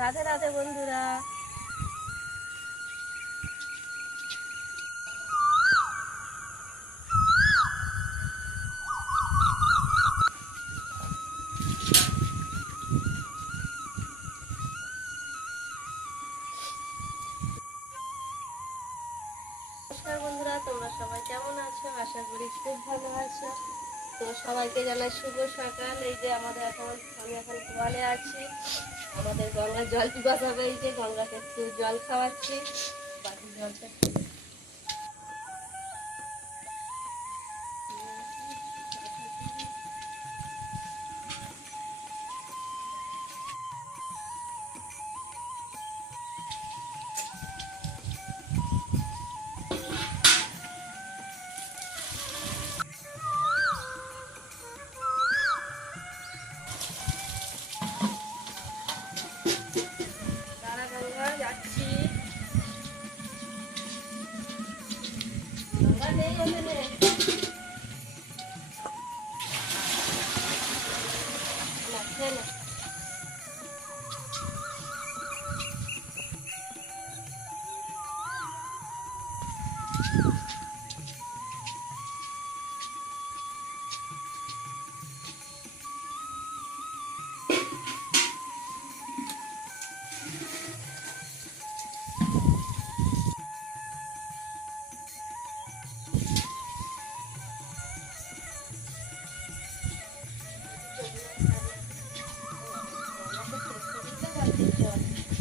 রাধে রাধে বন্ধুরা। নমস্কার বন্ধুরা, তোমরা সবাই কেমন আছো? আশা করি খুব ভালো আছো। তো সবাইকে জানাই শুভ সকাল। এই যে আমি এখন গোয়ালে আছি। আমাদের গঙ্গার জল পিপাসা হবে, এই যে গঙ্গাকে একটু জল খাওয়াচ্ছি। বাকি জলটা দাঁড়া, গঙ্গা যাচ্ছি। গঙ্গা নেই ওখানে। না, খেয়ে না।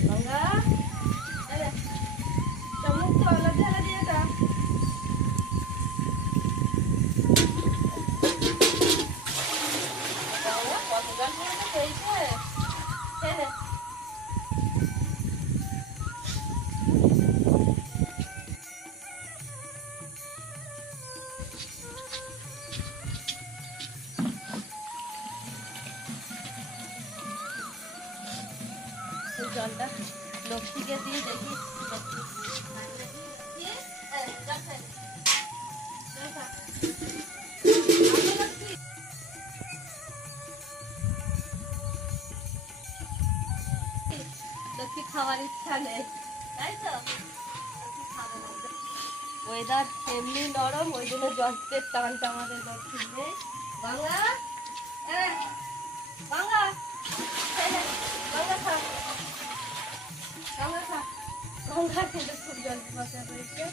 গঙ্গা, আরে চমক তো আলাদা আলাদা দিয়ে দাও। গঙ্গা কত জল পড়েছে হয়েছে। খেয়ে নে। এই জলটা লক্ষ্মীকে দিয়ে দেখি। লক্ষ্মী খাওয়ার ইচ্ছা নেই, তাই তো? ওয়েদার এমনি নরম, ওই জন্য জলের টানটা আমাদের লক্ষ্মী নেই। গঙ্গা, গঙ্গা, গঙ্গা খা, গঙ্গা খা। গঙ্গা কিন্তু খুব জল পিপাসা হয়েছে।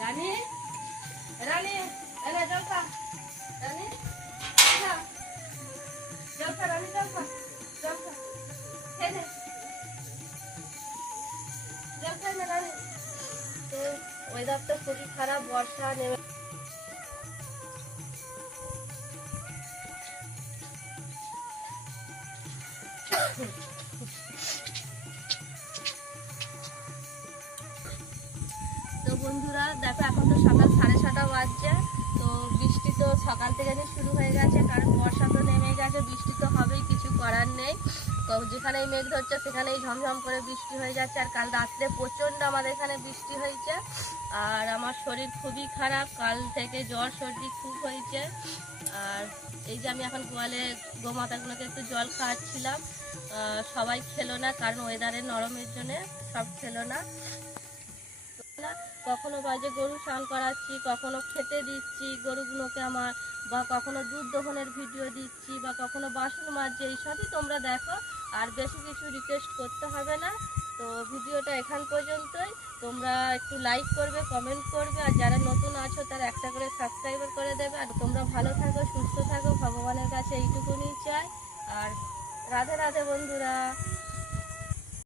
রানী, রানী, এনে জল খা। রানী, খা, জল খা। রানী, জল খা, জল খা। খেয়ে নে, জল খাই না রানী। তো ওয়েদারটা খুবই খারাপ, বর্ষা নেমে। তো বন্ধুরা দেখো, এখন তো সকাল 7:30 বাজছে। তো বৃষ্টি তো সকাল থেকে শুরু হয়ে গেছে, কারণ বর্ষা তো নেমে গেছে। বৃষ্টি তো হবেই, কিছু করার নেই। তো যেখানেই মেঘ ধরছে সেখানেই ঝমঝম করে বৃষ্টি হয়ে যাচ্ছে। আর কাল রাত্রে প্রচণ্ড আমাদের এখানে বৃষ্টি হয়েছে। আর আমার শরীর খুবই খারাপ, কাল থেকে জ্বর সর্দি খুব হয়েছে। আর এই যে আমি এখন গোয়ালে গোমাতাগুলোকে একটু জল খাওয়াচ্ছিলাম। সবাই খেলো না, কারণ ওয়েদারের নরমের জন্যে সব খেলো না। কখনো বাজে গরু স্নান করাচ্ছি, কখনো খেতে দিচ্ছি গরুগুলোকে আমার, বা কখনো দুধ দহনের ভিডিও দিচ্ছি, বা কখনো বাসন মাজছি। এইসবই তোমরা দেখো, আর বেশি কিছু রিকোয়েস্ট করতে হবে না। তো ভিডিওটা এখান পর্যন্তই। তোমরা একটু লাইক করবে, কমেন্ট করবে, আর যারা নতুন আছো তারা একটা করে সাবস্ক্রাইবার করে দেবে। আর তোমরা ভালো থাকো, সুস্থ থাকো, ভগবানের কাছে এইটুকুনি চাই। আর রাধে রাধে বন্ধুরা।